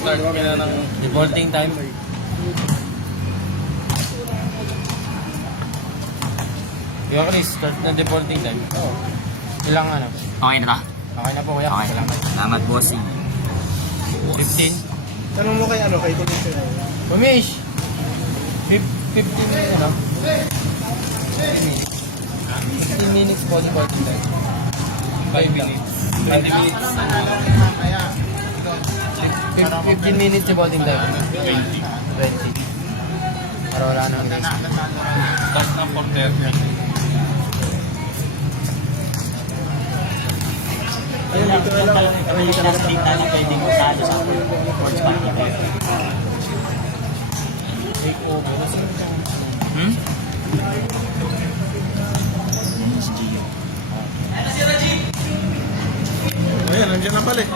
start nila ng Defaulting time. Kuya Chris, start na defaulting time. Oo. Ilang ano? Okay na ta? Okay na po kuya. Okay. Salamat. Salamat, bossing. 15. Tanong mo kay kay Tumish. Umish! 15 ano? 15 minutes po defaulting time. 5 minutes. 20 minutes. 15 minutes defaulting time. 20. Para wala nang Start na 4:30. Ayun lang, ito lang. Hindi ka lang dito na pwedeng usado sa sports park. take over. Hmm? Ayan, nandiyan na pala eh.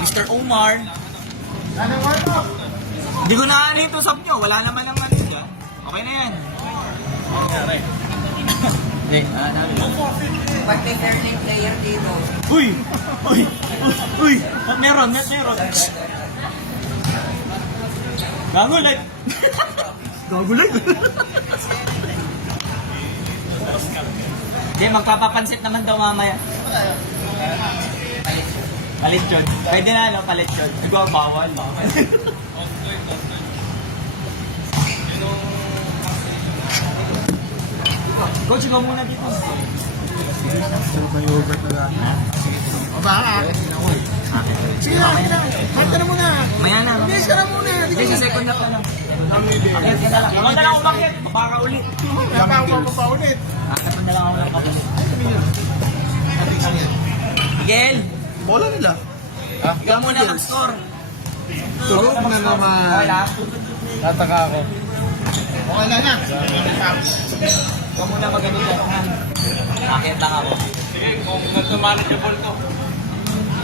Mr. Omar. Hindi ko na ano yung tusap nyo. Wala naman ang ano dyan. Okay na yan. Hindi. Pag may learning player dito, Uy! Uy! Uy! Meron! Gago like! Gago like! Hindi, magpapapansit naman daw mamaya. Palit yun. Pwede na, no? Palit yun. Bawal. Coach, ikaw muna dito. May yogurt na lang. O baka. Sige na, sige na. Handa na muna. Maya na. Bilis ka na muna. Hindi, sa second na pa lang. Akit ka na lang. Huwag na lang umakit. Baka ulit. Napakaw pa ulit. Akit na lang ako lang kabulit. Miguel! Bola nila. Ikaw muna mag-score. Tulog na naman. Wala. Tataka ako. Okay lang yan. Ikaw muna mag-ano dyan. Akit lang ako. Sige, kung nag-manageable to.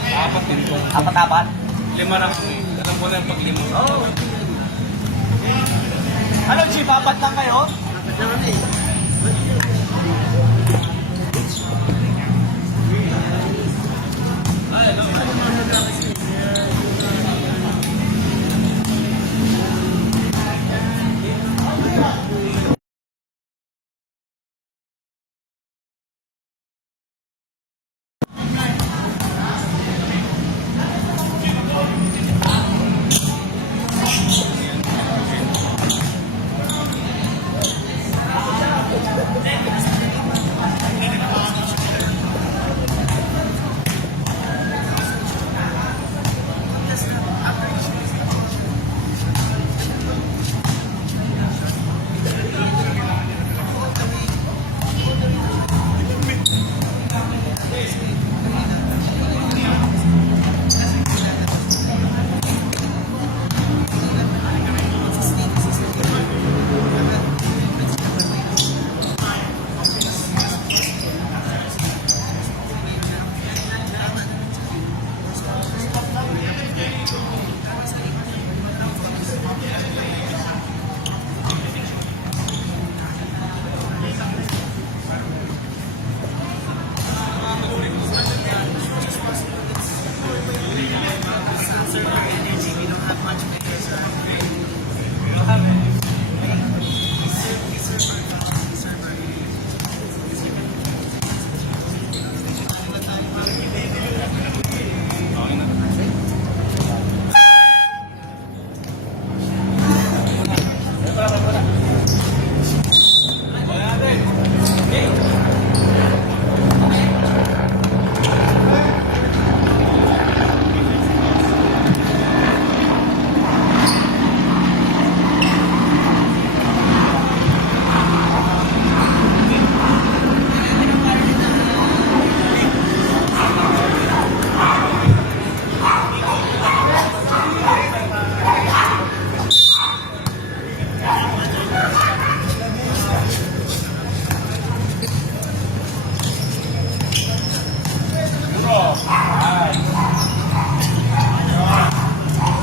Apat din to. Apat-apat? 5 lang. Alam ko na yung pag-5. Oo. Ano, Chief? Apat lang kayo?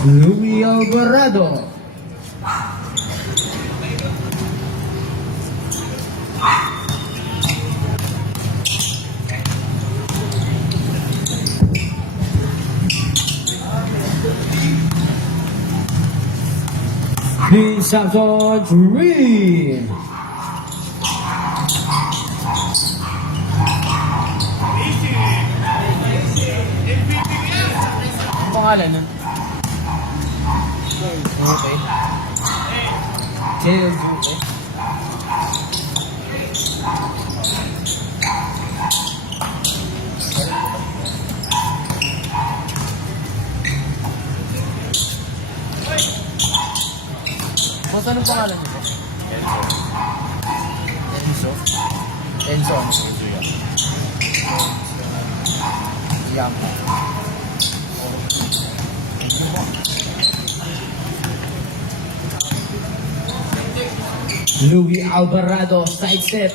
Louis Alvarado. Vince Samson 3. Ang pangalan nun? Okay. Tails, okay. Boss, anong pangalan nito? Enzo. Enzo. Enzo yan. Yama. Louis Alvarado sidestep.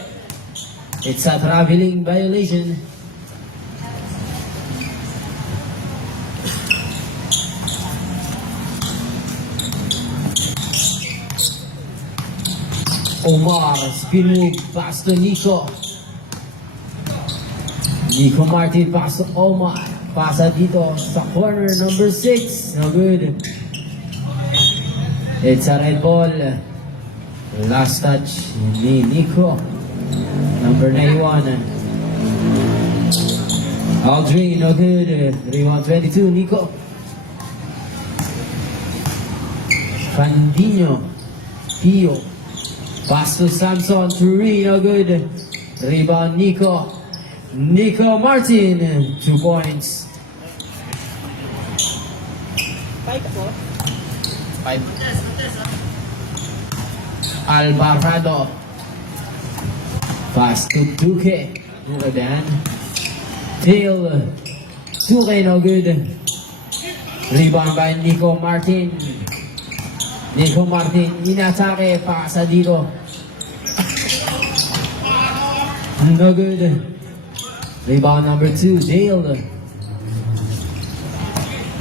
It's a traveling violation. Omar, spin move, pass to Nico. Nico Martin, pass to Omar. Pasa dito sa corner number 6. No good. It's a red ball. Last touch ni Nico. Number 91. Aldrin, no good. Rebound 22, Nico. Fandinho. Pio. Pass to Samson, 3, no good. Rebound, Nico. Nico Martin, 2 points. 5. Alvarado. Pass to Duque. Duque Dan. Tail. Duque, no good. Rebound by Nico Martin. Nico Martin, inatake. Pasa dito. No good. Rebound number 2, Dale.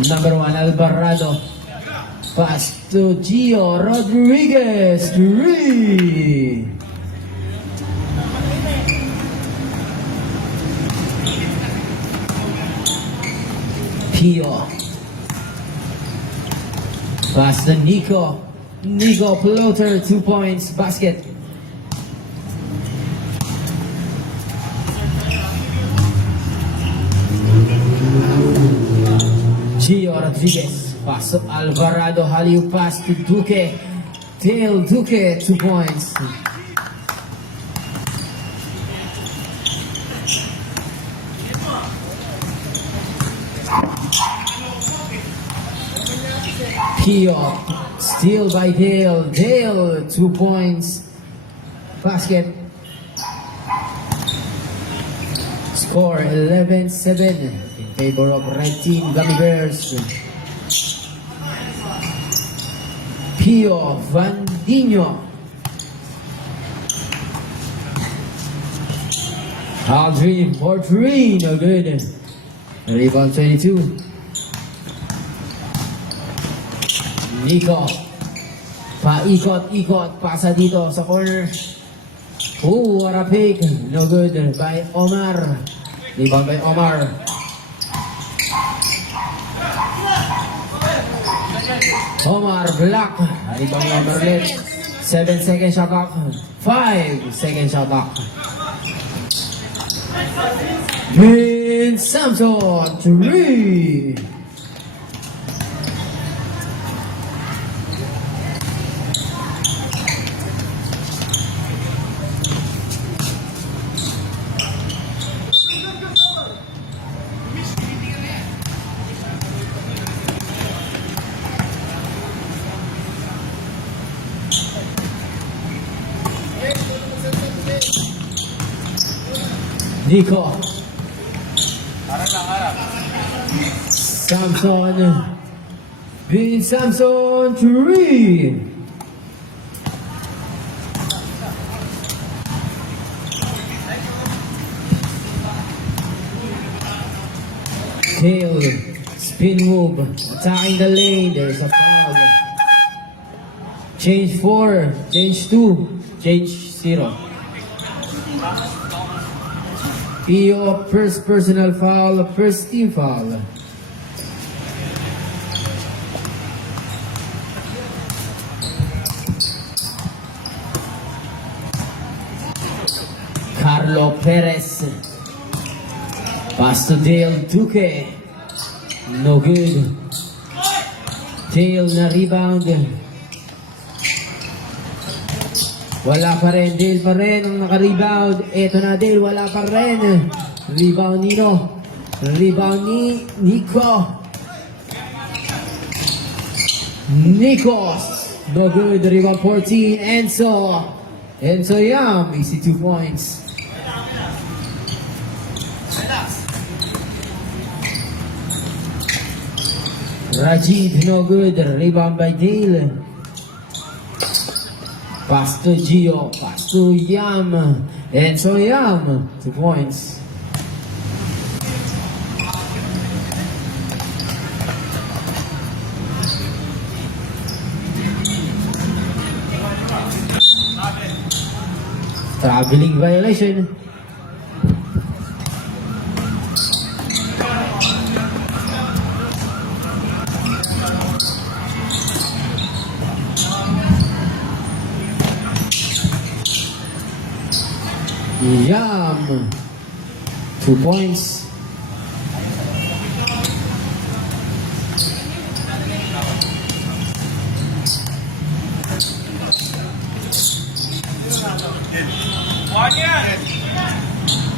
Number 1, Alvarado. Pass to Gio Rodriguez. 3. Pio. Pass to Nico. Nico floater, 2 points, basket. Gio Rodriguez. Pass to Alvarado. Haliu pass to Duque. Tail Duque, 2 points. Pio. Steal by Dale. Dale, 2 points. Basket. Score 11-7 in favor of red team Gummy Bears. Pio Vandinho. Aldrin for 3, no good. Rebound 22. Nico. Paikot-ikot. Pasa dito sa corner. Oh, what a pick. No good by Omar. Rebound by Omar. Omar block. Rebound by Omar ulit. 7 second shot clock. 5 second shot clock. Vince Samson 3. Nico. Samson. Vince Samson 3. Tail. Spin move. Attacking the lane. There's a foul. Change 4. Change 2. Change 0. Pio, first personal foul, first team foul. Carlo Perez. Pass to Dale Duque. No good. Dale na rebound. Wala pa rin. Dale pa rin ang naka-rebound. Eto na Dale. Wala pa rin. Rebound Nino. Rebound ni Nico. Nikos. No good. Rebound 14. Enzo. Enzo Yam. Easy 2 points. Rajiv, no good. Rebound by Dale. Pass to Gio. Pass to Yam. Enzo Yam. 2 points. Traveling violation. Yam. 2 points.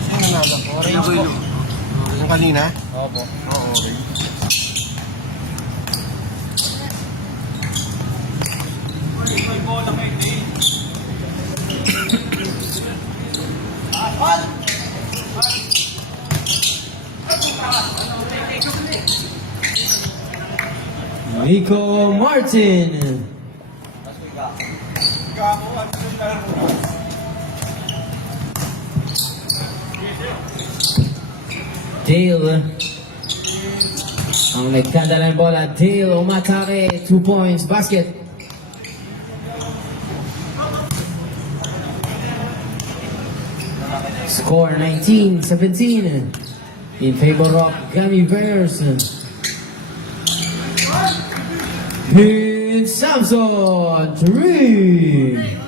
Sino nanalo? Orange po. Yung kanina? Opo. Oo, orange. Nico Martin. Dale. Ang nagkadala ng bola. Dale umatake. 2 points. Basket. Score 19-17 in favor of Gummy Bears. It's Samson 3.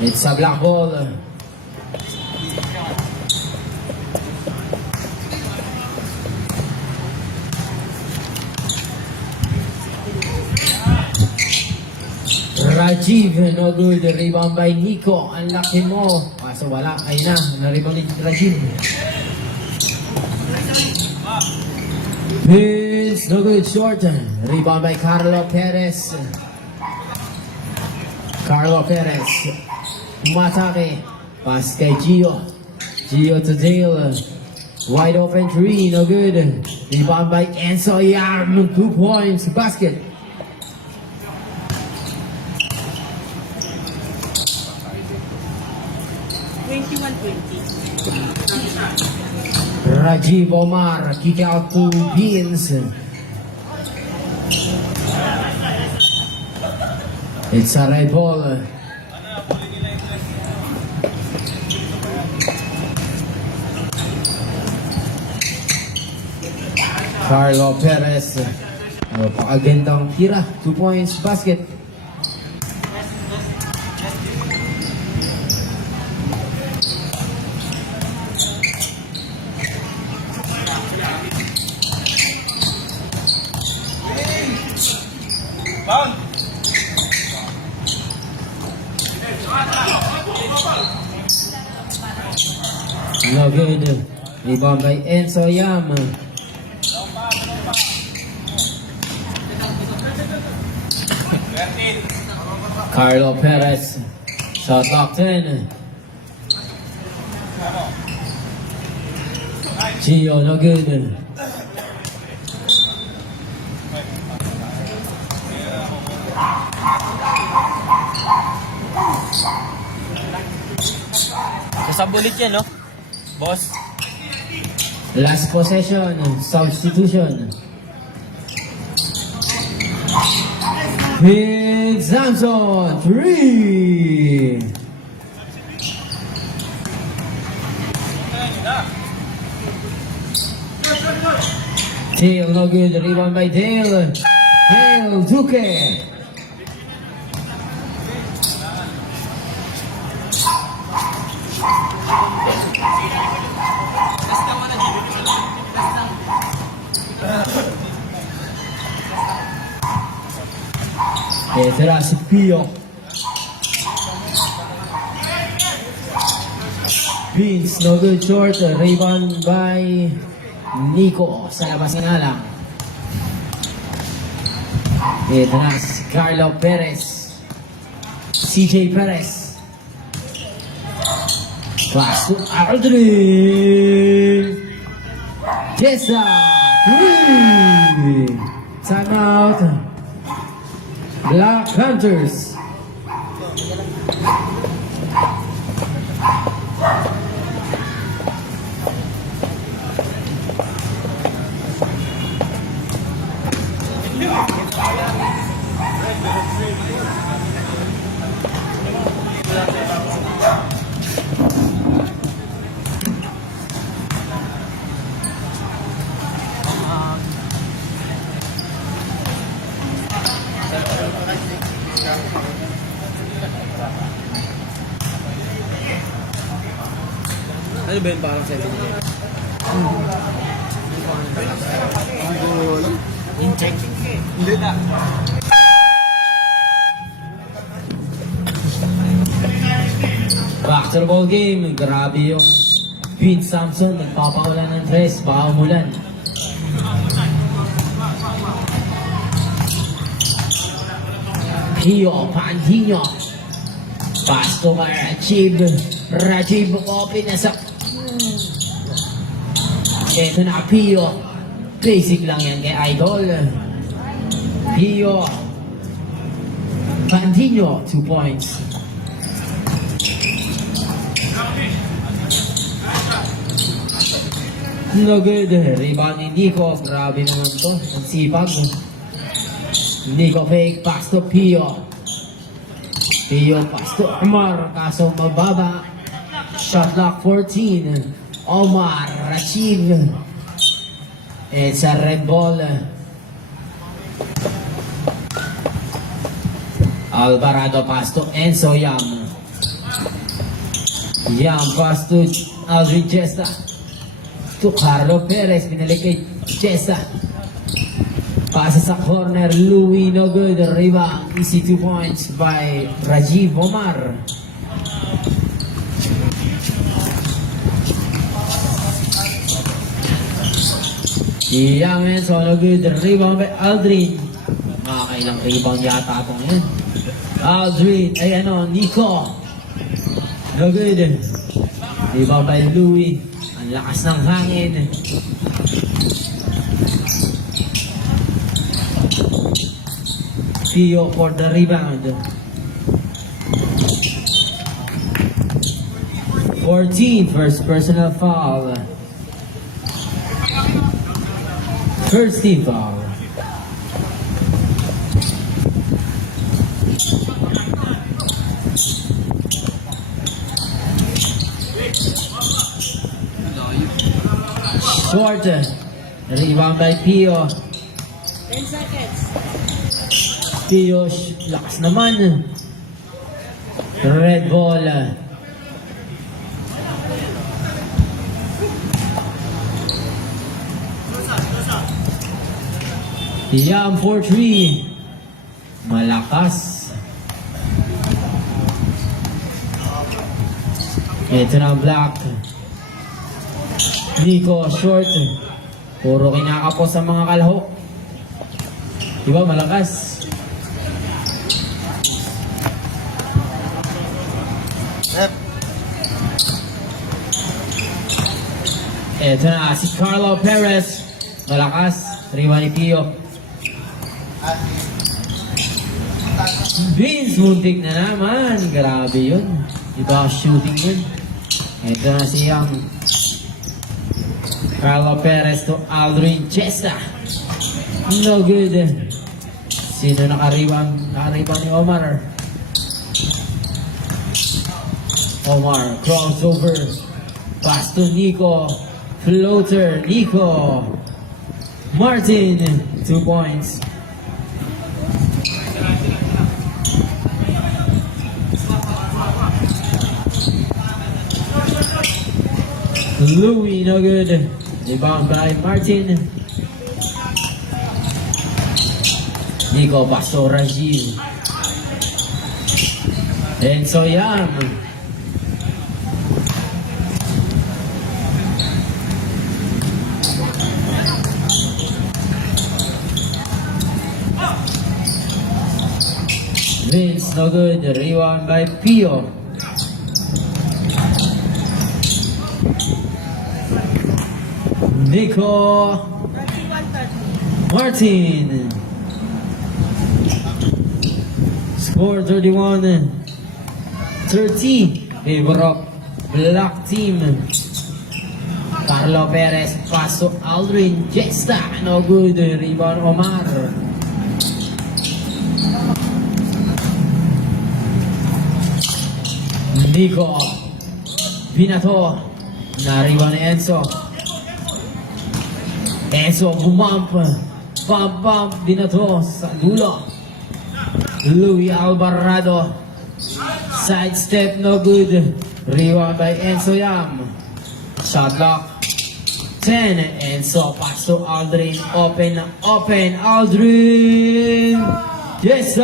It's a black ball. Rajiv, no good. Rebound by Nico. Ang laki mo. So wala. Ayun na. Na-rebound ni Rajiv. It's no good. Short. Rebound by Carlo Perez. Carlo Perez. Umatake. Pass kay Gio. Gio to Dale. Wide open 3. No good. Rebound by Enzo Yam. 2 points. Basket. Rajiv Omar, kick out to Beans. It's a red ball. Carlo Perez. Napakagandang tira. 2 points, basket. No good. Rebound by Enzo Yam. Carlo Perez. Shot locked in. Gio, no good. Sasabulit yan, no? Boss. Last possession. Substitution. With Samson. 3. Tail, no good. Rebound by Tail. Tail, Duque. Ito na si Pio. Vince, no good short. Rebound by Nico. Sa labas nga lang. Ito na si Carlo Perez. CJ Perez. Pass to Aldrin. Jessa. 3. Timeout. Black Panthers. Ano ba yun parang 7 years? Hindi na. Back to the ball game. Grabe yung Vince Samson. Nagpapaulan ng tres. Baka umulan. Pio Pandino. Pass to Rajib. Rajib open na sa... Ito na Pio. Basic lang yan kay Idol. Pio Pandino, 2 points. No good. Rebound ni Nico. Grabe naman to. Ang sipag. Nico fake. Pass to Pio. Pio pass to Omar. Kaso mababa. Shot clock 14. Omar Rachid. It's a red ball. Alvarado pass to Enzo Yam. Yam pass to Aldrin Chesta. To Carlo Perez, binalik kay Chesa. Pasa sa corner, Louis, no good. Rebound, easy 2 points by Rajiv Omar. Young Enzo, no good. Rebound by Aldrin. Makakailang rebound yata ito ngayon. Aldrin, ay ano, Nico. No good. Rebound by Louis. Ang lakas ng hangin. Pio for the rebound. 14, first personal foul. First team foul. Short. Rebound by Pio. 10 seconds. Pio, lakas naman. Red ball. Yam for 3. Malakas. Ito na ang black. Nico, short. Puro kinakapos sa mga kalahok. Diba, malakas? Ito na, si Carlo Perez. Malakas. Riwa ni Pio. Vince, muntik na naman. Grabe yun. Iba ang shooting yun. Ito na si Young. Carlo Perez to Aldrin Chesta. No good. Sino nakariban ni Omar? Omar, crossover. Pass to Nico. Floater, Nico. Martin, 2 points. Louis, no good. Rebound by Martin. Nico Basso, Rajiv. Enzo Yam. Vince, no good. Rebound by Pio. Nico Martin. Score 31-30. Favor of Black Team. Carlo Perez, paso Aldrin Jesta. No good. Rebound Omar. Nico Binato. Na-rebound ni Enzo. Enzo bumamp. Bump Binato sa dulo. Louis Alvarado. Sidestep, no good. Rebound by Enzo Yam. Shot clock 10. Enzo pass to Aldrin. Open. Aldrin. Yes, 3.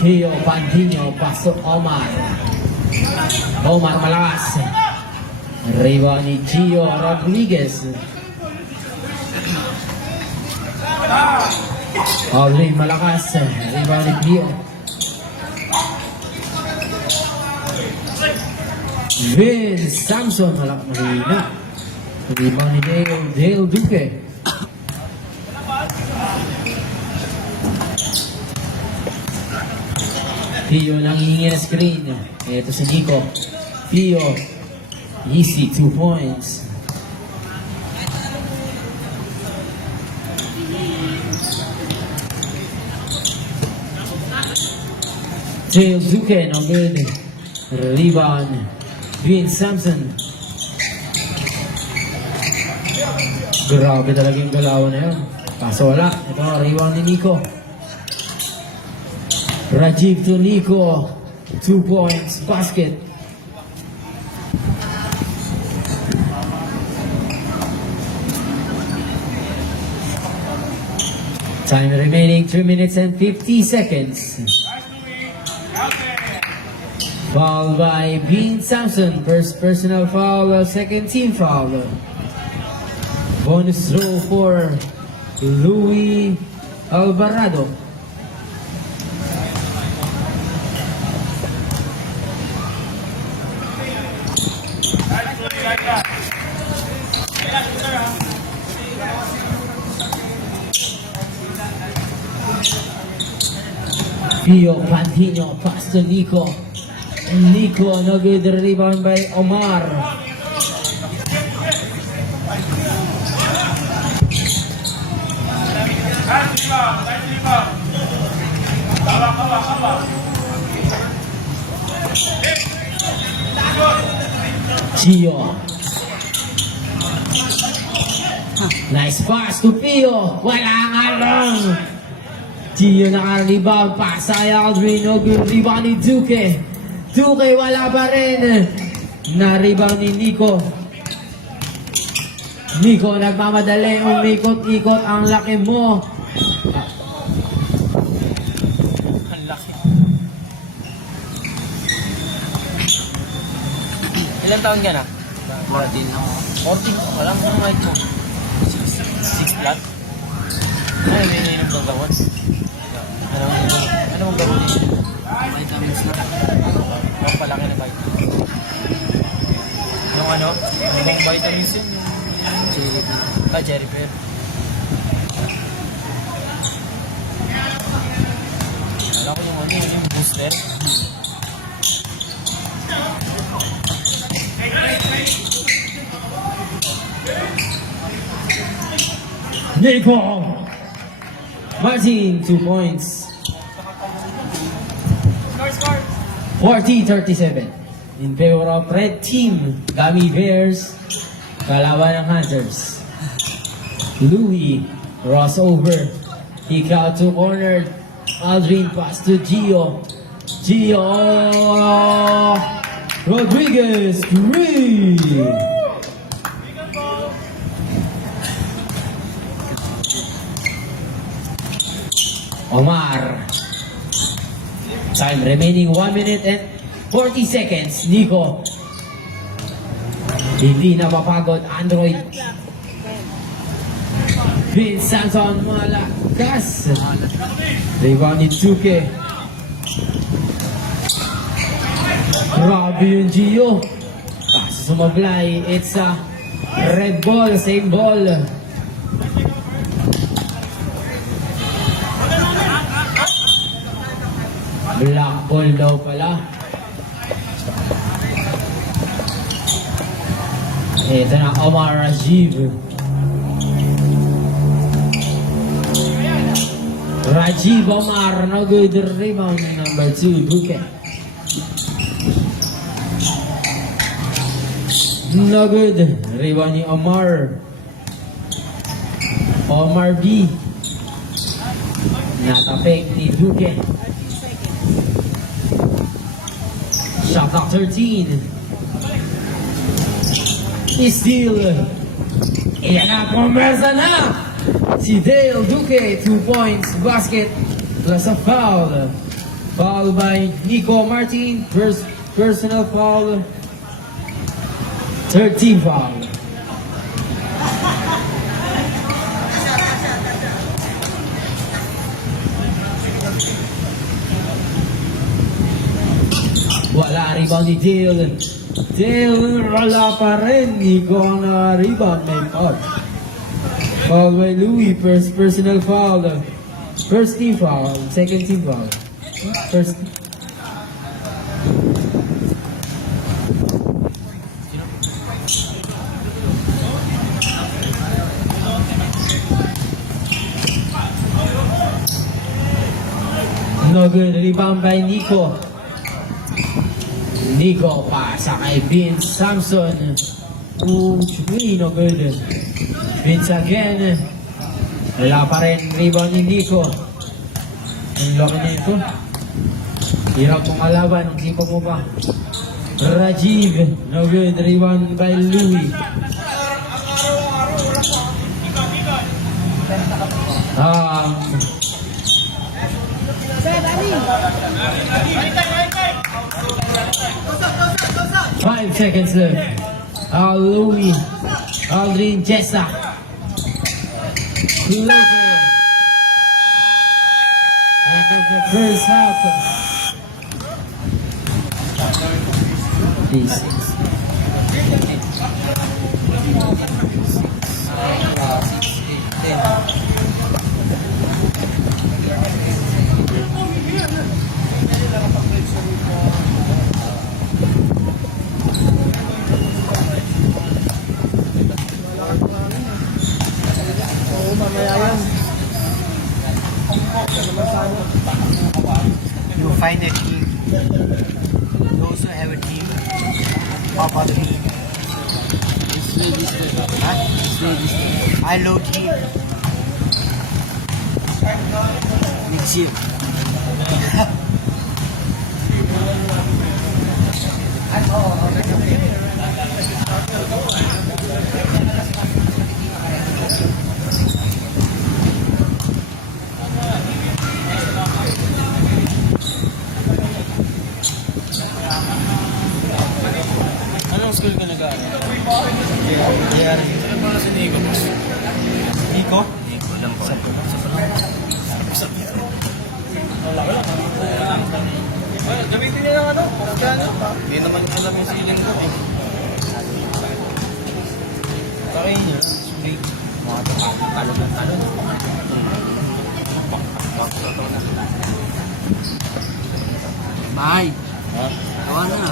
Hio Pantino, paso Omar. Omar malakas. Rebound ni Gio Rodriguez. Aldrin malakas. Rebound ni Gio. Vince Samson mahina. Rebound ni Dale Duque. Pio nanghihingi ng screen. Ito si Nico. Pio. Easy, 2 points. Dale Duque, no good. Rebound. Vince Samson. Grabe talaga yung galawan na yun. Kaso wala. Ito, rebound ni Nico. Rajiv to Nico. 2 points. Basket. Time remaining 3 minutes and 50 seconds. Foul by Bean Sampson. First personal foul, second team foul. Bonus throw for Louis Alvarado. Pio Pantino, pass to Nico. Nico, no good. Rebound by Omar. Gio. Nice pass to Pio. Wala nga lang. Gio naka-rebound. Pass ay Aldrin. No good. Rebound ni Duque. Duque wala pa rin. Na-rebound ni Nico. Nico nagmamadali. Umikot-ikot. Ang laki mo. Ang laki. Ilan taon ka na? 14 lang. 14. Walang kung mic mo. 6 flat. Ano yung iniinom ng gawon? Ano mong gawon niya? Vitamins na. Huwag palaki na vitamins. Yung ano? Yung vitamins yun? Cherry na. Cherry pear. Wala ko yung ano, yung booster. Nico Martin, 2 points. 40-37 in favor of red team. Gummy Bears, kalaban ng Hunters. Louis, crossover. Kick out to corner. Aldrin pass to Gio. Gio Rodriguez, green. Omar. Time remaining 1 minute and 40 seconds. Nico. Hindi na mapagod. Android. Vince Samson malakas. Rebound ni Chuke. Grabe yung Gio. Kaso sumablay. It's a red ball. Same ball. Black ball daw pala. Ito na Omar Rajiv. Rajiv Omar, no good. Rebound number 2, Bouquet. No good. Rebound ni Omar. Omar B. Natapik ni Bouquet. Shot clock 13. Steal. Iyan na, conversa na! Si Dale Duque, 2 points, basket, plus a foul. Foul by Nico Martin, first personal foul. 13 foul. Wala rebound ni Dale. Dale wala pa rin. Nico ang rebound. May foul. Foul by Louis. First personal foul. First team foul. Second team foul. First. No good. Rebound by Nico. Nico pasa kay Vince Samson. No good. Vince again. Wala pa rin rebound ni Nico. Ang laki na ito. Hirap mong kalaban. Ang sipa mo pa. Rajiv. No good. Rebound by Louis. Five seconds left. Louis. Aldrin Jessa. Closer. End of the first half. Peace. You find a team. You also have a team. Papa team. Huh? I love team. Next year. Anong school ka nag-aaral? JR. Ano ba si Nico? Nico? Nico lang po. Gamitin niya ng ano? Hindi naman alam yung siling ko eh. Sakay niya. Sulit. Mga talon. Bye. Ha? Gawa na.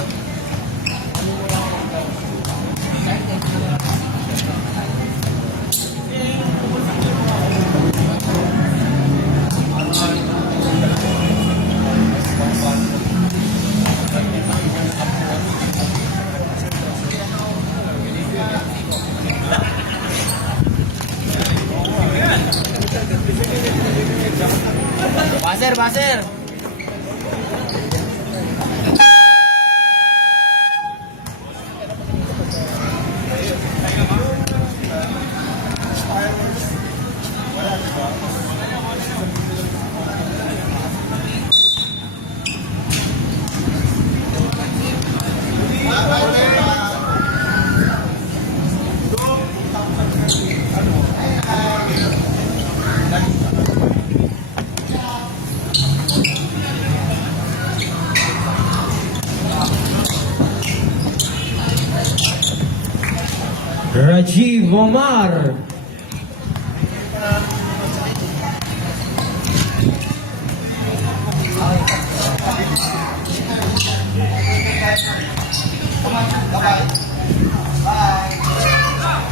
Rajiv Omar.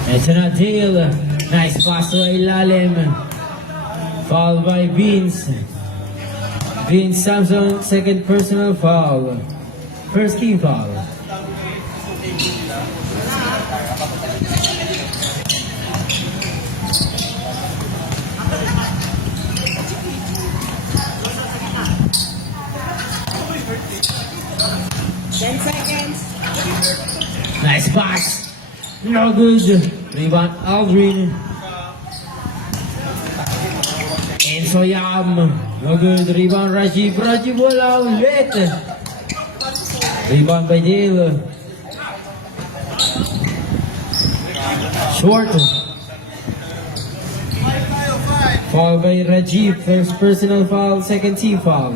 Ito na Dale. Nice pass to ilalim. Foul by Beans. Beans Samson, second personal foul. First team foul. Ten seconds. Nice pass. No good. Rebound Aldrin. Enzo Yam. No good. Rebound Rajiv. Rajiv wala ulit. Rebound by Dale. Short. Foul by Rajiv. First personal foul. Second team foul.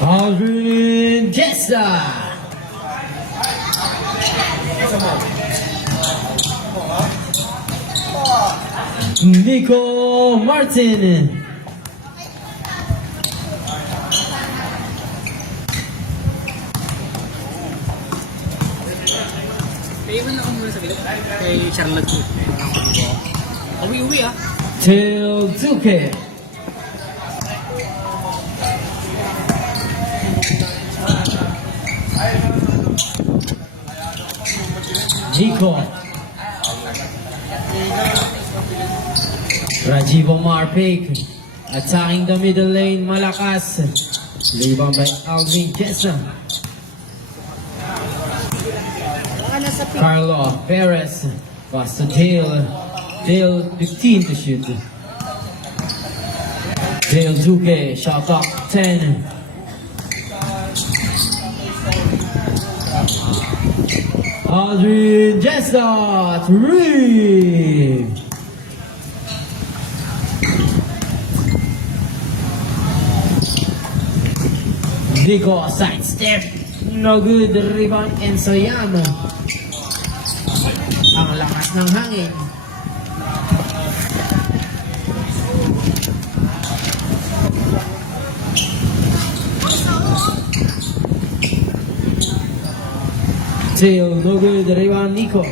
Aldrin Jessa. Nico Martin. Paiwan ako muna sa gilid. Kay Charlotte. Uwi-uwi ah. Till Duque. Nico. Rajiv Omar Peak. Attacking the middle lane. Malakas. Rebound by Alvin Jessa. Baka nasa pin. Carlo Perez. Pass to Dale. Dale 15 to shoot. Dale Duque. Shot clock 10. Aldrin Jessa. 3. Nico sidestep. No good. Rebound Enzo Yam. Ang lakas ng hangin. Tail, no good. Rebound Nico.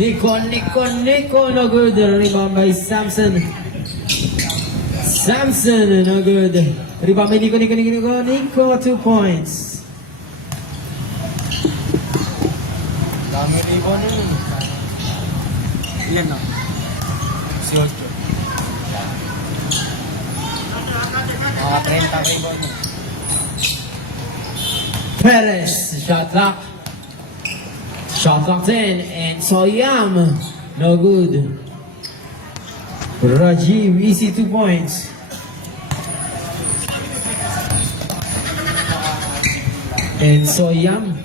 Nico, no good. Rebound by Samson. Samson, no good. Rebound by Nico, 2 points. Dami rebound yun. Yan no. Si Ocho. Mga 30 rebound yun. Perez, shot clock. Shot clock 10, and Soyam, no good. Rajiv, easy 2 points. And Soyam,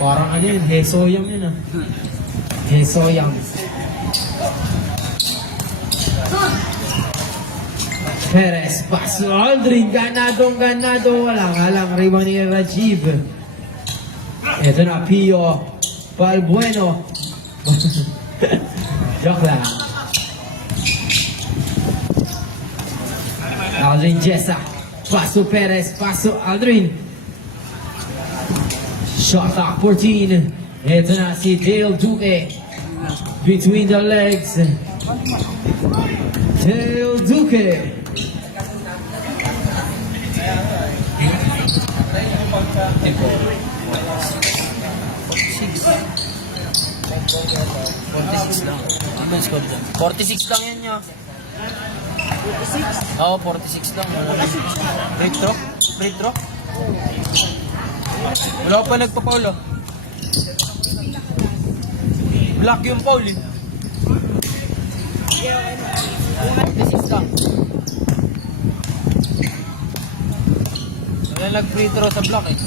parang ano yun, Hesoyam yun ah. Hesoyam. Perez, pass to Aldrin, ganado, wala nga lang, rebound ni Rajiv. Ito na, Pio Balbueno. Joke lang. Aldrin Jessa, pass to Perez, pass to Aldrin. Shot clock 14. Ito na si Dale Duque. Between the legs. Dale Duque. 46 lang. Ano ba yung score dyan? 46 lang yan niya. 46. Oo, 46 lang. Free throw? Free throw? Wala pa nagpa-foul ah. Black yung foul eh. 46 lang. Wala nag-free throw sa block eh.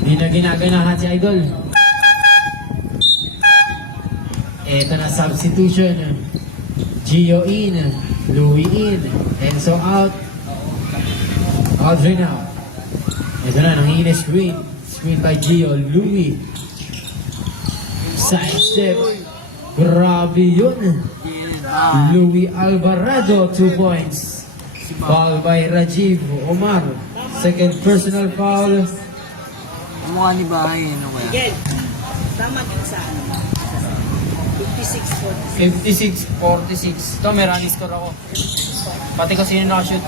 Di na ginaganahan si Idol. Ito na substitution. Gio in, Louie in, Enzo out. Audrey now. Ito na, nangingi screen. Screen by Gio, Louie. Side step. Grabe yun. Louie Alvarado, 2 points. Foul by Rajiv Omar. Second personal foul. Ang mukha ni Bahay, ano kaya? Again. Tama din sa ano. 56, 56-46. 46. Ito, may running score ako. Pati kasi yung nakashoot.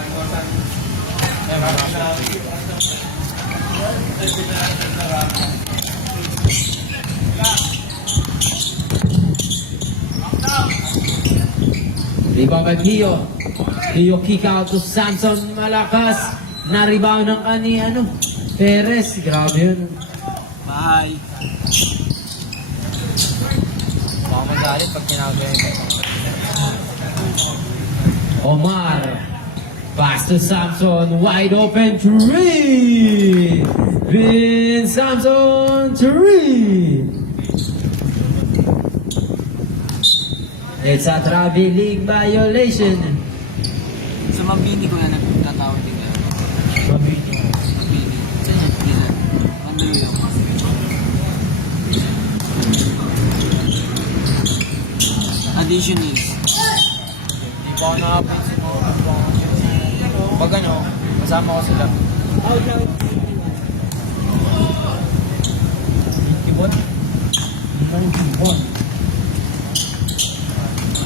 Rebound by Pio. Pio kick out to Samson Malakas. Na-rebound ng kani Perez. Grabe yun. Bahay. Baka magalit pag kinagay. Omar. Pass to Samson. Wide open three. Vince Samson three. It's a traveling violation. Sa Mabini ko yan, nagtatawag din yan. Mabini. Mabini. Yan. Mandalo yun. Addition is. Hindi pa ako nakapansin. Pag ano, kasama ko sila. Out now. Kibot?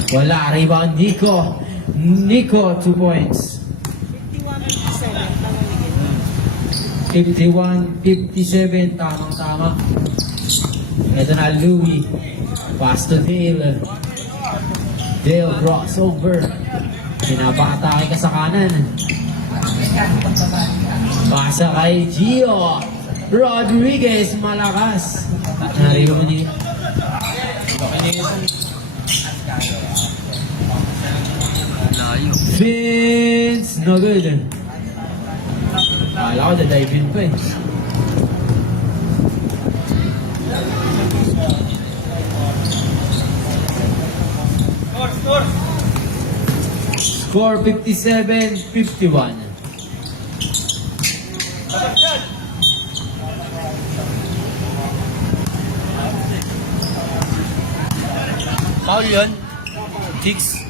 Wala. Rebound Nico. Nico, 2 points. 51-57. 51-57. Tamang-tama. Ito na Louie. Pass to Dale. Dale crossover. Pinapakatake ka sa kanan. Pasa kay Gio. Rodriguez malakas. Nariyo niya. Layo. Vince, no good. Kala ko na-dive in pa eh. Score 57-51. Foul yun. 6.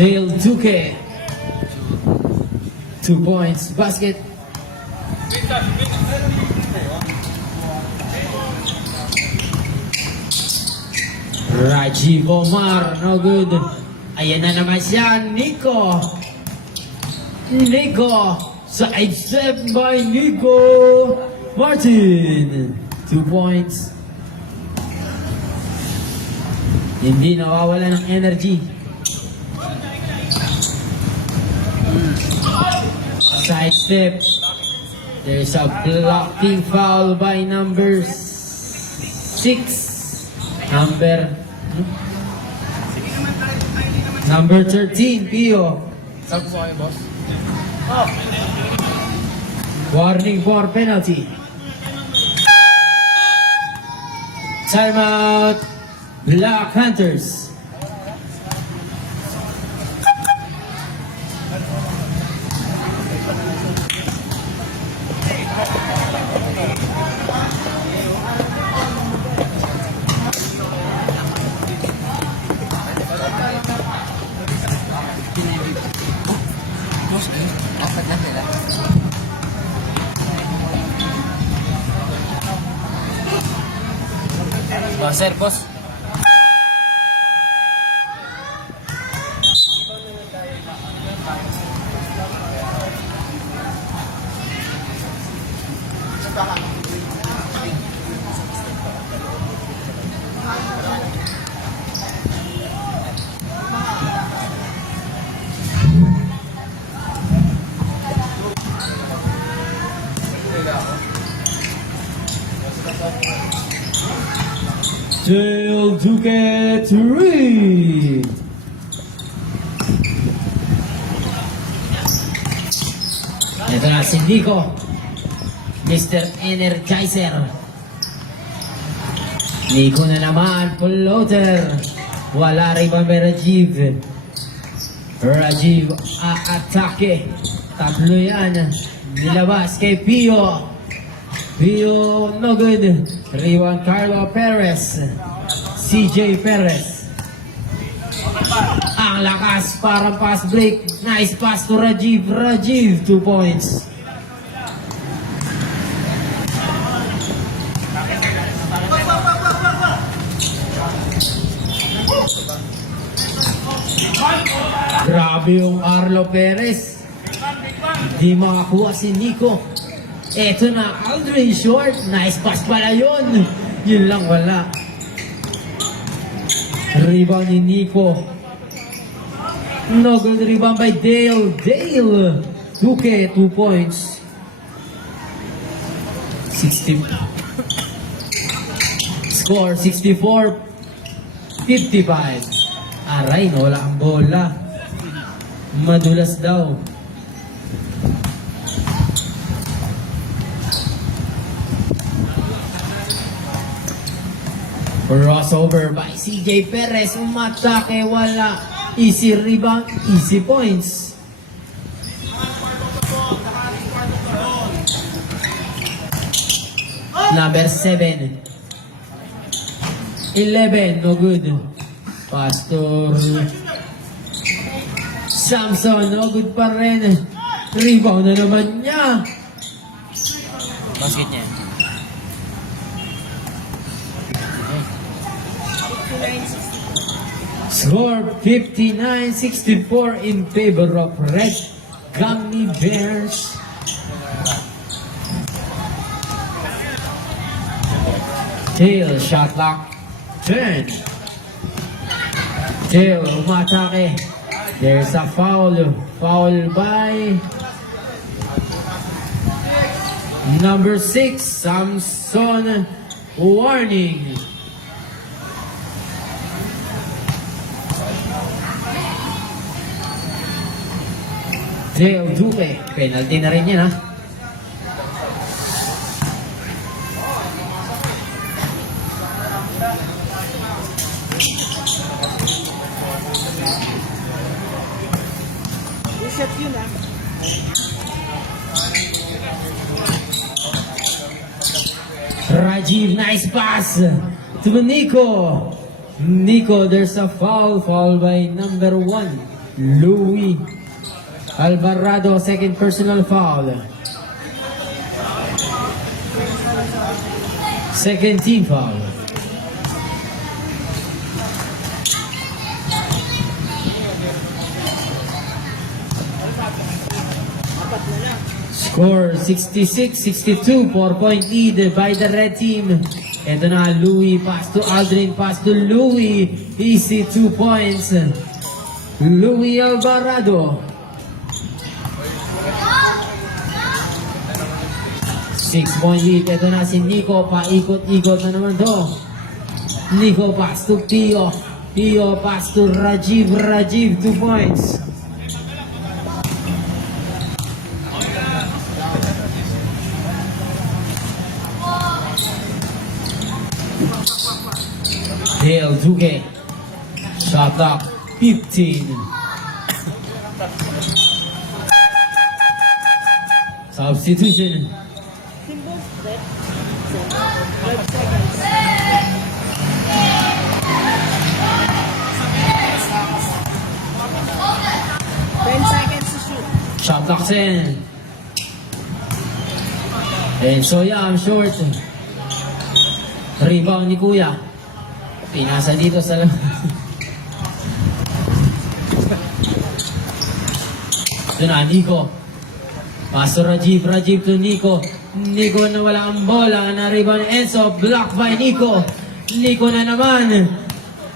Dale Duque. 2 points. Basket. Rajiv Omar. No good. Ayan na naman siya. Nico. Nico. Side step by Nico Martin. 2 points. Hindi nawawala ng energy. Side step. There's a blocking foul by number 6. Number 13, Pio. Sabi ko kayo, boss? Warning for penalty. Timeout. Black Hunters. Boss, apat na sila. Buzzer, boss. Dale Duque 3. Ito na si Nico, Mr. Energizer. Nico na naman, floater. Wala rin ba may Rajiv? Rajiv aatake. Tatlo yan. Nilabas kay Pio. Pio, no good. Riwan Carlo Perez. CJ Perez. Ang lakas, parang pass break. Nice pass to Rajiv. Rajiv, 2 points. Grabe yung Arlo Perez. Di makakuha si Nico. Eto na, Aldrin Short. Nice pass pala yun. Yun lang wala. Rebound ni Nico. No good rebound by Dale. Dale. Duque, 2 points. 60. Score, 64-55. Aray, wala ang bola. Madulas daw. Crossover by CJ Perez. Umatake, wala. Easy rebound, easy points. Number 7. 11, no good. Pastor Samson, no good pa rin. Rebound na naman niya. Basket niya. Score 59-64 in favor of Red Gummy Bears. Tail shot clock turn. Tail umatake. There's a foul. Foul by number 6, Samson. Warning. Dale Duque. Penalty na rin yan, ha? Reset yun ah. Rajiv, nice pass to Nico. Nico, there's a foul. Foul by number 1, Louis Alvarado, second personal foul. Second team foul. Score 66-62, 4-point lead by the red team. Ito na, Louis, pass to Aldrin, pass to Louis. Easy 2 points. Louis Alvarado. 6-point lead. Ito na si Nico, paikot-ikot na naman to. Nico, pass to Pio. Pio, pass to Rajiv. Rajiv, 2 points. Dale Duque. Shot clock 15. Substitution. Symbol, red. 12 seconds. Ten seconds to shoot. Shot clock's in. And so yeah, I'm short. Rebound ni Kuya. Pinasa dito sa ito na, Nico. Paso Rajiv to Nico. Nico na wala ang bola. Na-rebound Enzo. Blocked by Nico. Nico na naman.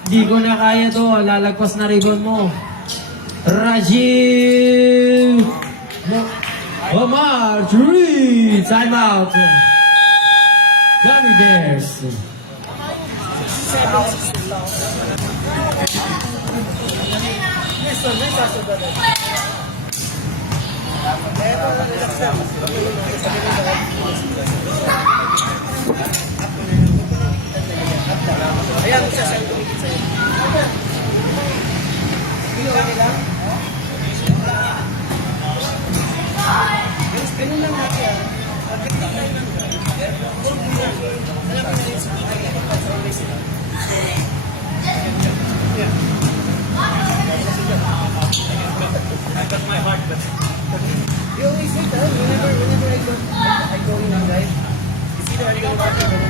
Nico na kaya to. Lalagpas na rebound mo. Rajiv. Omar 3. Time out. Gummy Bears. You always say that whenever I go in, guys. It's either I'm gonna work Baser.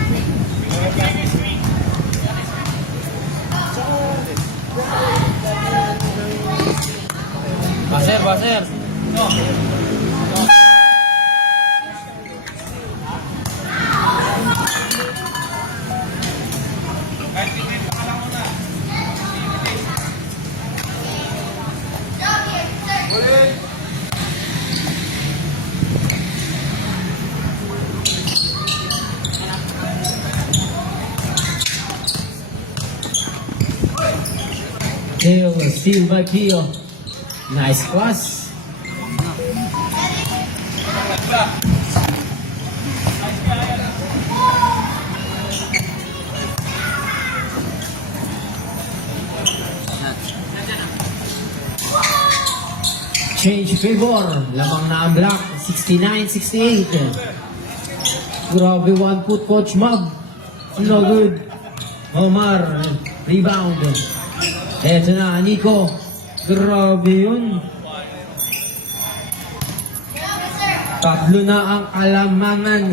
Tail steal by Pio. Nice pass. Change favor. Lamang na ang block. 69-68. Grabe, 1 foot coach Mab. No good. Omar. Rebound. Eto na, Nico. Grabe yun. Tatlo na ang alamangan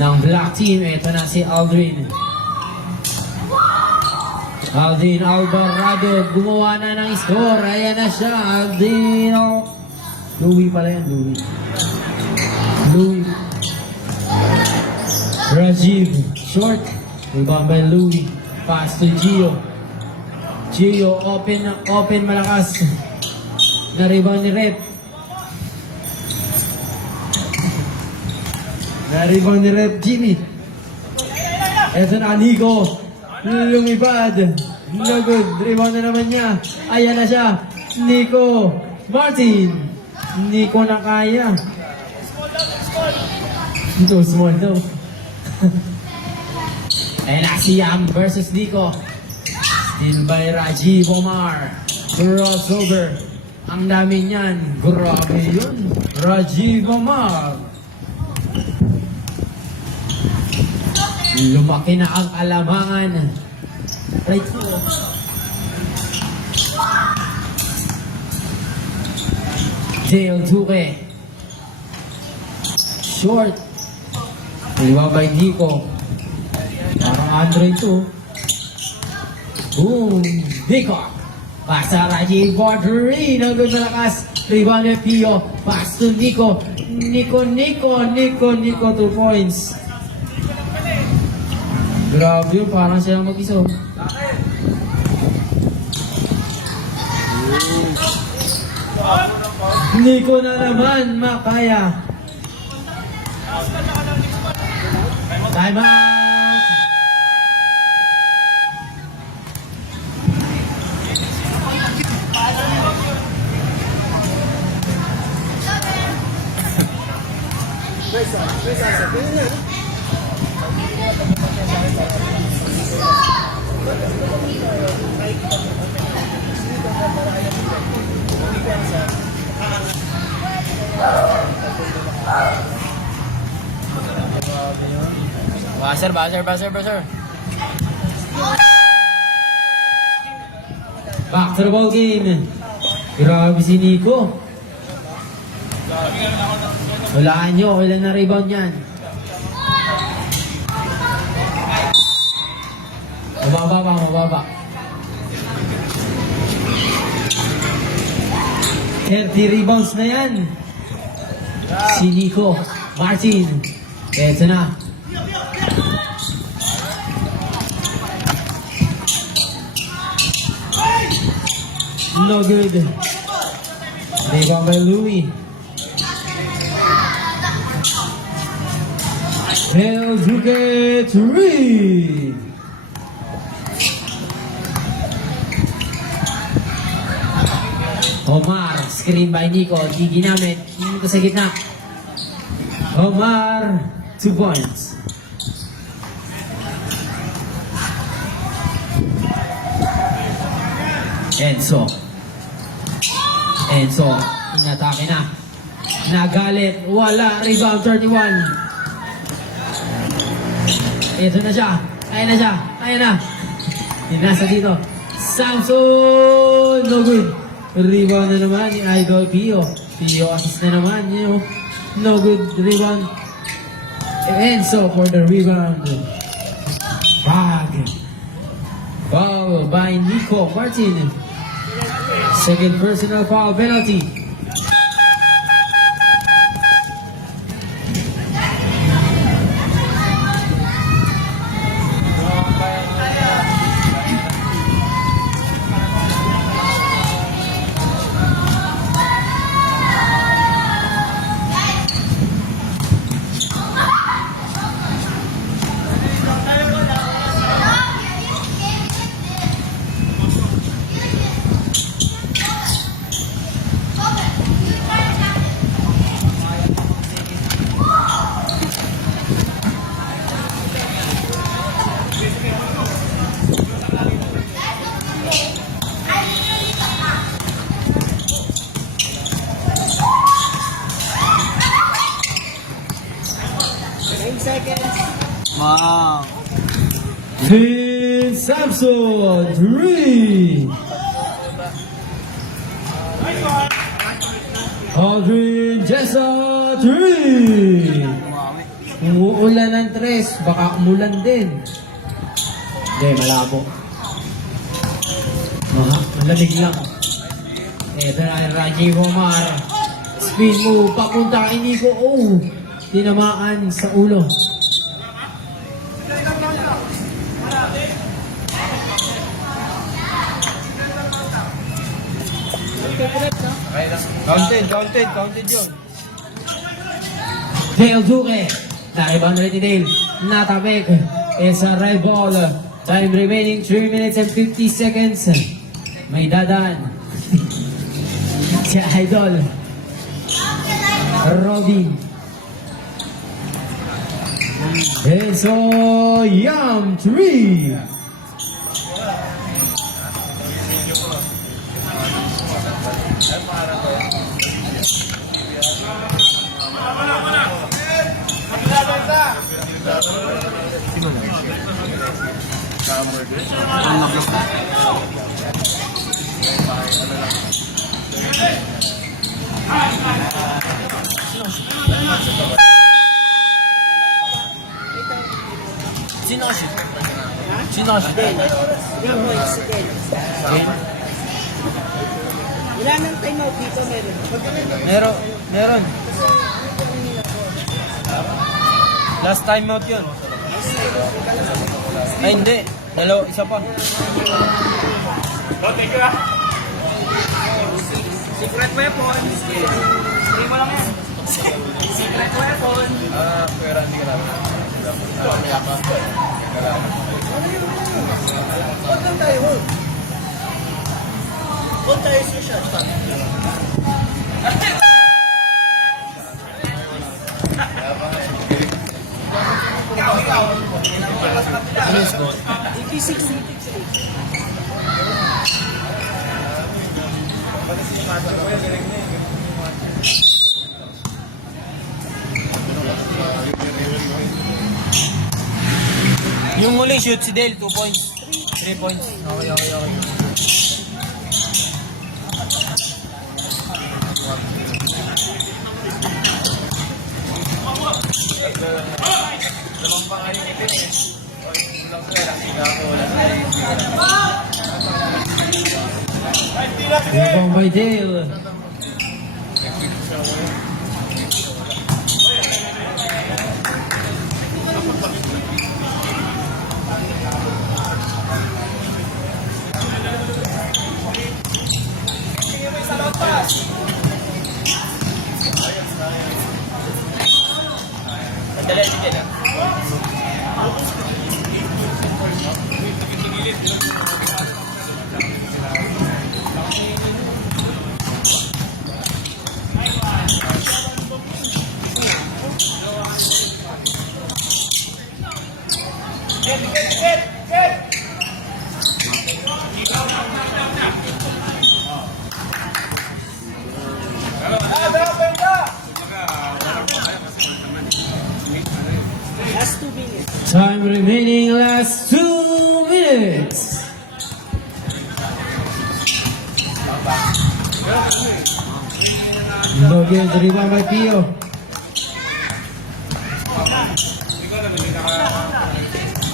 ng black team. Eto na si Aldrin. Aldrin Alvarado gumawa na ng score. Ayan na siya. Aldrin. Louie pala yan. Louie. Rajiv. Short. Rebound by Louie. Pass to Gio. Gio, open malakas. Na-rebound ni Rep. Na-rebound ni Rep Jimmy. Eto na, Nico. Lumipad. No good. Rebound na naman niya. Ayan na siya. Nico. Martin. Nico na kaya. Ito, small daw. Ayan na si Yam versus Nico. Still by Rajiv Omar. Crossover. Ang dami niyan. Grabe yun. Rajiv Omar. Lumaki na ang alamangan. Right through. Dale Duque. Short. Liwa by Nico. Parang Andre ito. Boom! Nico! Pasa Rajiv Bordery. Nagod na lakas. Rebound ni Pio. Pass to Nico. Nico. 2 points. Grabe yun. Parang silang mag-iso. Nico na naman. Makaya. Time out! Baser. Back to the ball game. Grabe si Nico. Walaan nyo, ilan na rebound yan. Mababa. 30 rebounds na yan. Si Nico Martin. Eto na. No good. Rebound by Louis. Hell Duque 3. Omar, screen by Nico, di ginamit, dito sa gitna. Omar, 2 points. Enzo, inatake na. Nagalit, wala, rebound 31. Ito na siya, ayan na. Nasa dito. Samson, no good. Rebound na naman ni Idol Pio. Pio assist na naman, no good rebound. Enzo for the rebound. Foul by Nico Martin. Second personal foul penalty. Wow. Finn Samson, 3. Aldrin Jessa, 3. Umuulan ng 3, baka umulan din. Hindi, malabo. Malamig lang. Ito na ang Rajiv Omar. Spin move, papunta kay Nico. Oh, tinamaan sa ulo. Counted yun. Dale Duque. Na-rebound ulit ni Dale. Natabek. It's a right ball. Time remaining 3 minutes and 50 seconds. May dadaan. Si Idol. Robin. Enzo Yam 3. Sino si Ben? Wala nang time out dito, Meron. Last time out yun. Ay, hindi. Isa pa. Secret weapon. Spray mo lang yan. Secret weapon. Pera, hindi ka lang. Huwag lang tayo, hold. Hold tayo sa shot. Yung huli shoot si Dale, 2 points. 3 points. Okay. Rebound by Dale. Madali din ah. Last 2 minutes. Time remaining, last 2 minutes. No good, rebound by Pio.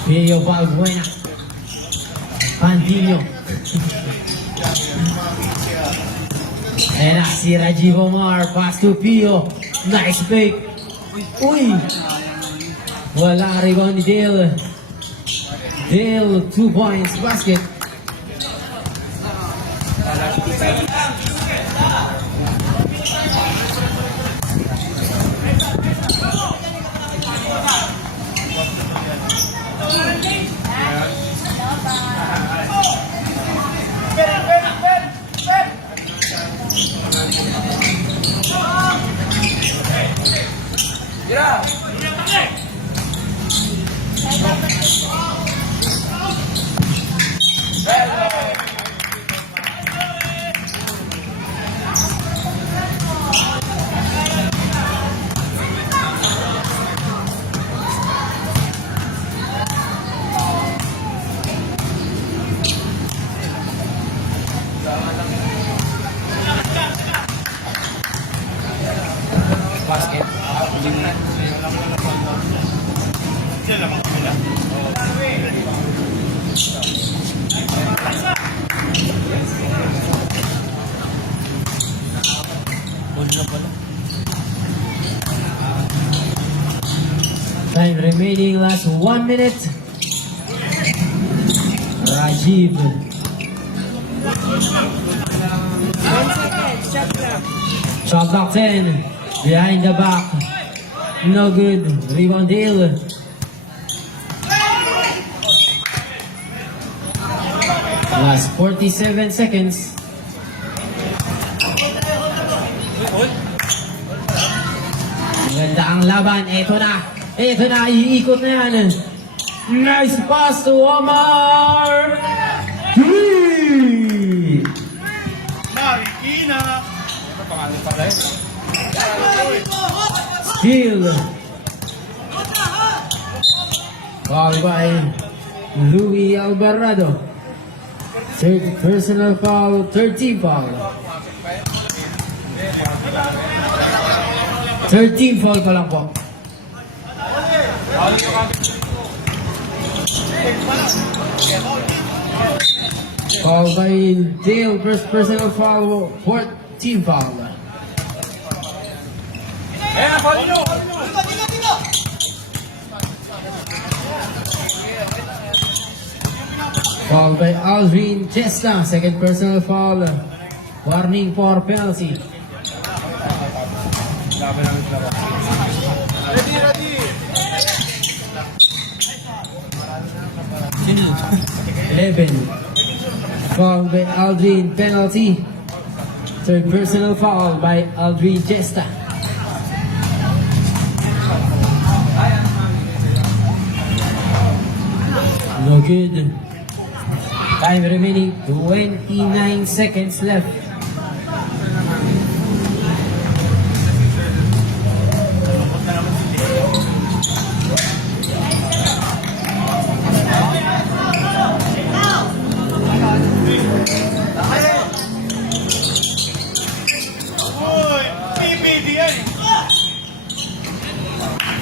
Pio Balbuena. Pandillo. And I see Rajiv Omar, pass to Pio. Nice fake. Uy! Wala rebound ni Dale. Dale, 2 points, basket. Time remaining, last 1 minute. Rajiv. 1 second. Shot clock. Shot clock 10. Behind the back. No good. Rebound Dale. Last 47 seconds. Maganda ang laban. Ito na. Ito na. Iikot na yan. Nice pass to Omar. 3. Marikina! Ano pangalan pala yun? Steal. Foul by Louis Alvarado. Third personal foul, 13 foul. 13 foul pa lang po. Foul by Dale, first personal foul, 14 foul. Foul by Aldrin Chesta, second personal foul. Warning for penalty. Sino? 11. Foul by Aldrin, penalty. Third personal foul by Aldrin Chesta. No good. Time remaining, 29 seconds left.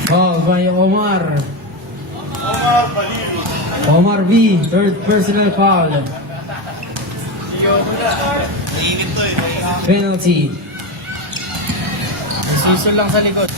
Foul by Omar. Omar Balilo. Omar V, third personal foul. Naiinit to eh. Penalty. May season lang sa likod.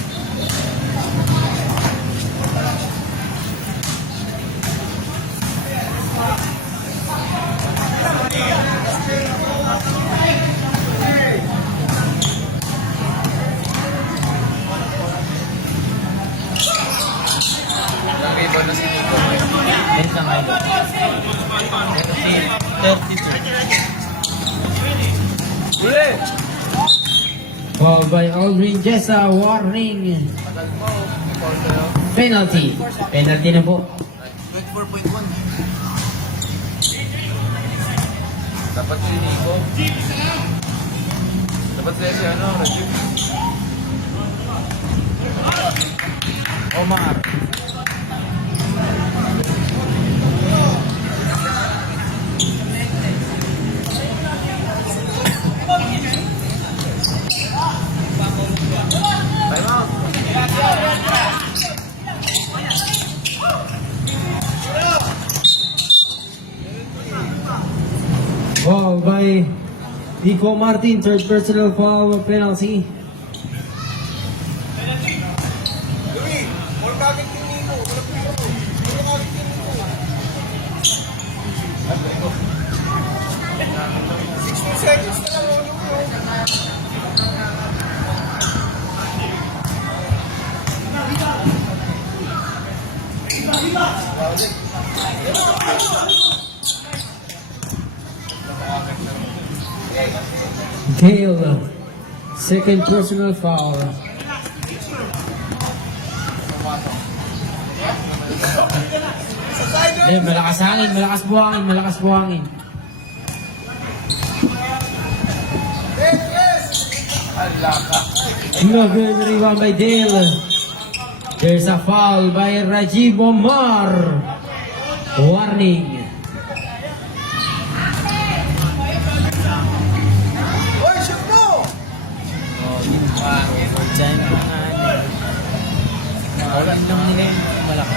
Nag-iba na si Nico. Wait lang kayo. 32. Uli! Foul by Aldrin Jessa, warning. Penalty. Penalty na po. 24.1. Dapat si Nico. Dapat si ano, Rajiv. Omar. Time out. Foul by Nico Martin, third personal foul, penalty. Gale, second personal foul. Malakas hangin, malakas buhangin, malakas buhangin. No good rebound by Dale. There's a foul by Rajiv Omar. Warning. Diyan na nga. All in lang nila yung malaki.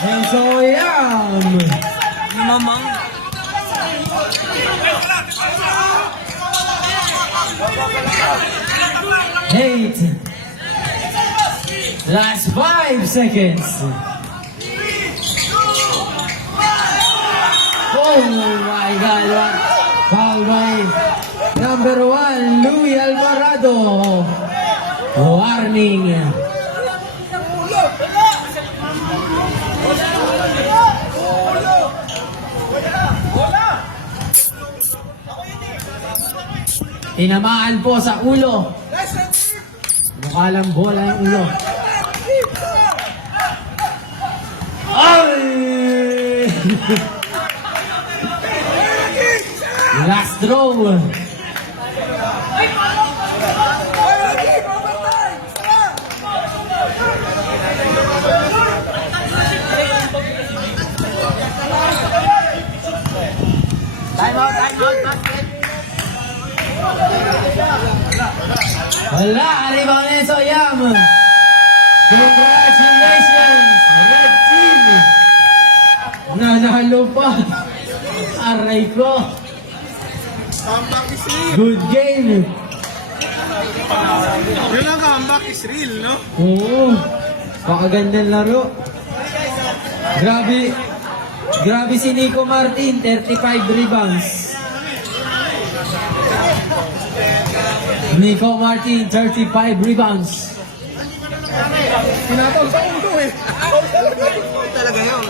And so Yam. Mamang. Eight. Last 5 seconds. Oh my God! What? Foul by number 1, Louis Alvarado. Warning. Tinamaan po sa ulo. Mukha lang bola yung ulo. Ay! Last throw. Time out, basket. Wala, rebound na so Yam. Congratulations, Red Team. Nanalo pa. Aray ko. Comeback is real. Good game. Yun ang comeback is real, no? Oo. Pakagandang laro. Grabe. Grabe si Nico Martin, 35 rebounds. Nico Martin, 35 rebounds. Pinatol sa ulo eh. Talaga yun.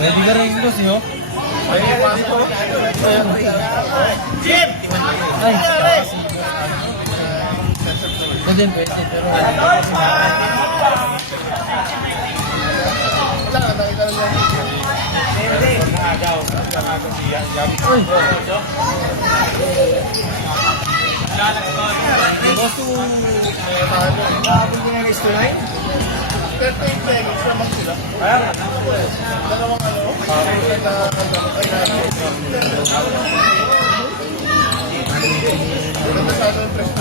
Ready ka rin boss, no? Ay, pasok. Jim! Ay, pwede, pwede. Pero Wala, nakita lang yan. boss, kung Pero yung leg, extra mag sila. Dalawang ano? Masyado yung press ko.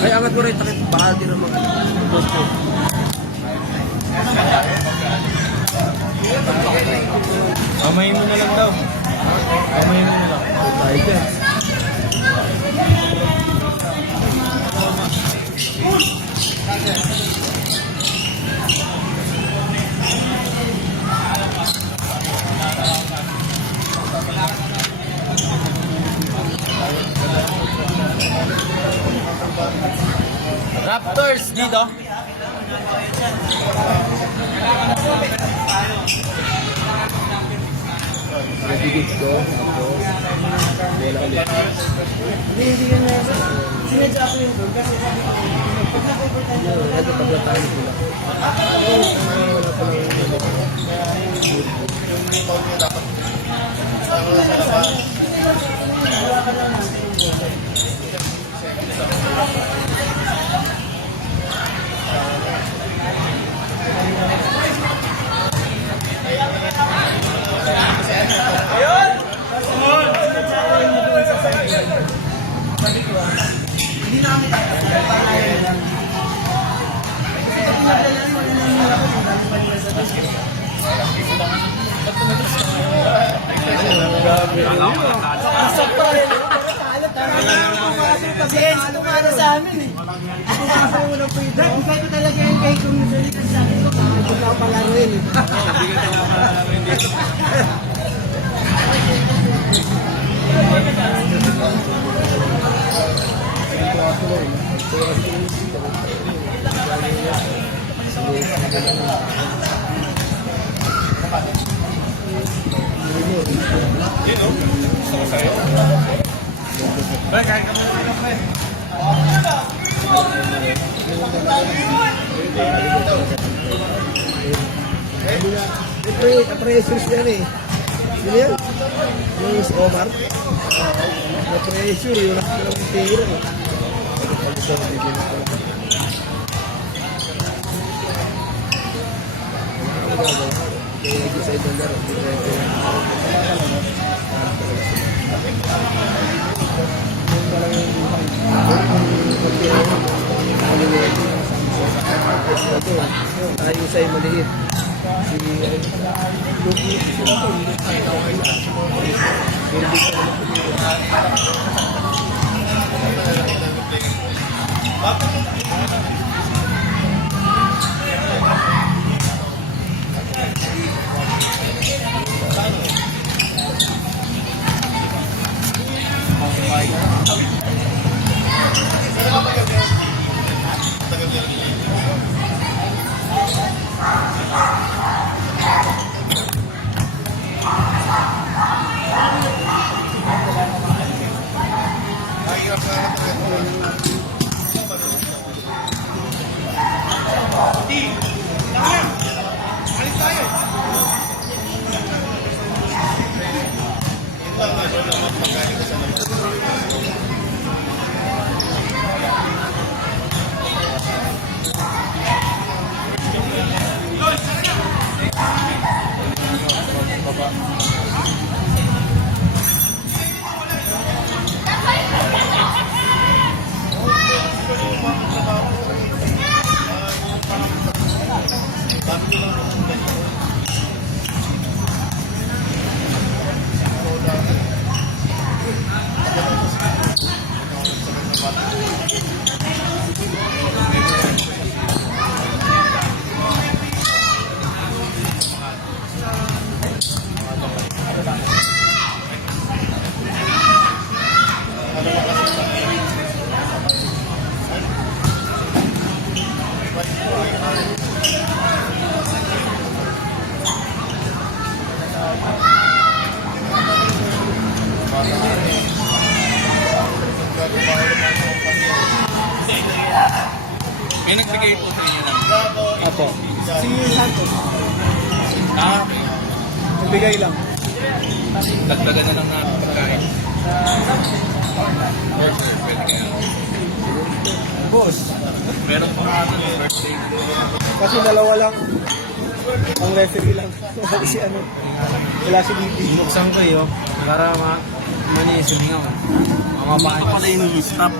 Ay, angat mo rin, takit. Baka di naman. kamay mo na lang daw. Kamay mo na lang. Tayo dyan. Raptors dito. Nabigit ko. Tapos, wala ulit. Hindi yan na. Sinadya ko yun doon kasi sabi ko, pag nakupuntan nyo, nagpapaglataan ko lang. Wala pa lang yung Ito para sa amin eh. Kahit talaga yung kay Kumisari kasi sa akin ko, pagkapalaruin eh. Thank you. Na-pressures yan eh. Sino yan? Yung si Omar. Na-pressure yun. Ang tira eh. Tayo sa'yo maliit. Si Luki sila to. May nagbigay po sa inyo ng Apo. Si Santos. okay. Nagbigay lang. Dagdagan na lang natin pagkain. Sure, sir. Pwede kaya. Boss. Meron pa nga ito, birthday. Kasi dalawa lang. Ang referee lang. Si ano. Wala si DP. Buksan ko yun para mani sumingaw. Mamapain Ito pala yung stop.